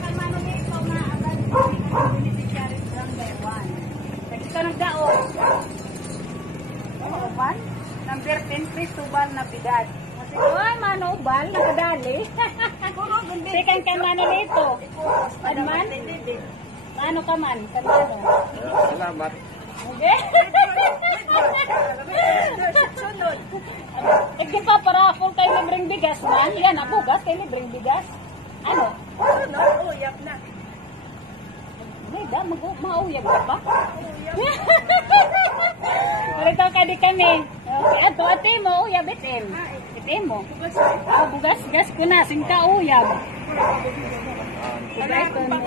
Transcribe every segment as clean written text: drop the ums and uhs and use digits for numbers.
kay Manolito na agad beneficiary from day 1. Kasi ka nagdaog. Ubal? Number 10, Chris Ubal na bidad. Kasi ay, Mano Ubal, nakadali. Second kay Manolito. Adman? Ano ka man? Kanano? Salamat. Okay. Sunod. Igi pa para ako kay libreng bigas man. Yan, bugas kay libreng bigas. Ano? Sunod. Uyap na. May da, mauyag ka pa? Marito ka di kami. Okay, ato, ate mo, uyab itim. Itim mo. Bugas, gas ko na, singka uyab. Bugas ko na.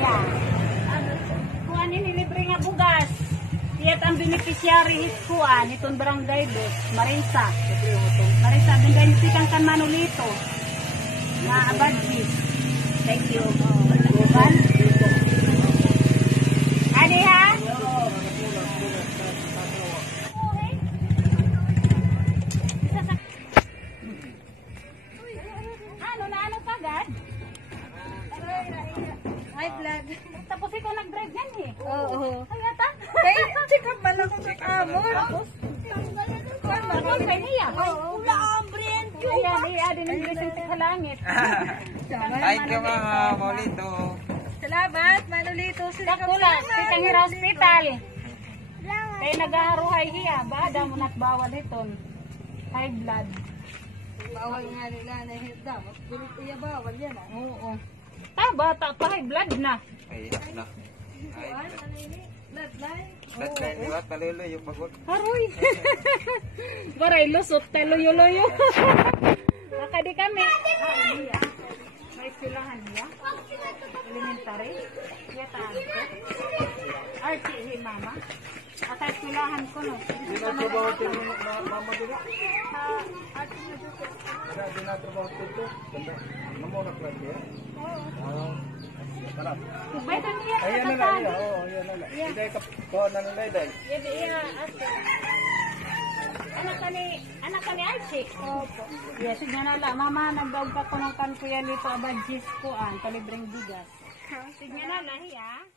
Yan. Kuha nilibre nga bugas. Tiyat ang beneficiary hit kuha nitong barangay dos, Marisa. Marisa, bingay nitikan kan Manolito. Na abadis. Thank you. Bukan? Adi ha? Ano na ano kagad? High blood. Tapos ikaw nag-drive yan eh. Oo. Ay ata? Kaya, check up ba lang kung check amon? Ikaw kay niya. Wala ang brain. Ayan, iya din ang lisensya sa langit. Thank you mga Molito. Salamat, Manolito. Kakula, kitang hospital. Kaya nagaharuhay hiya, bada mo na't bawal iton. High blood. Bawal nga nila na hita. Iya bawal yan. Oo. Bata pa high blood na. Ay, na. Ay, Blood line. ba't na iwat palilo yung pagod? Haroy. Baray lusot, teloyo-loyo. Baka di kami. May silahan niya. Elementary. Yataan ko. RTE mama. At ay silahan ko no. Dinatrabaho din mo mama dila? Dinatrabaho dito? Ano mo na klase ya? Oo. Sarap. Kubay na niya. Ayan na lang. Oo, ayan na lang. Hindi ka po na nalay dahil. Iya, ate. Anak ka ni Archie? Opo. Yes, sige na lang. Mama, nagdaog ka ko ng kan kuya dito. Abadjis ko ang kalibreng bigas. Sige na lang, hiya.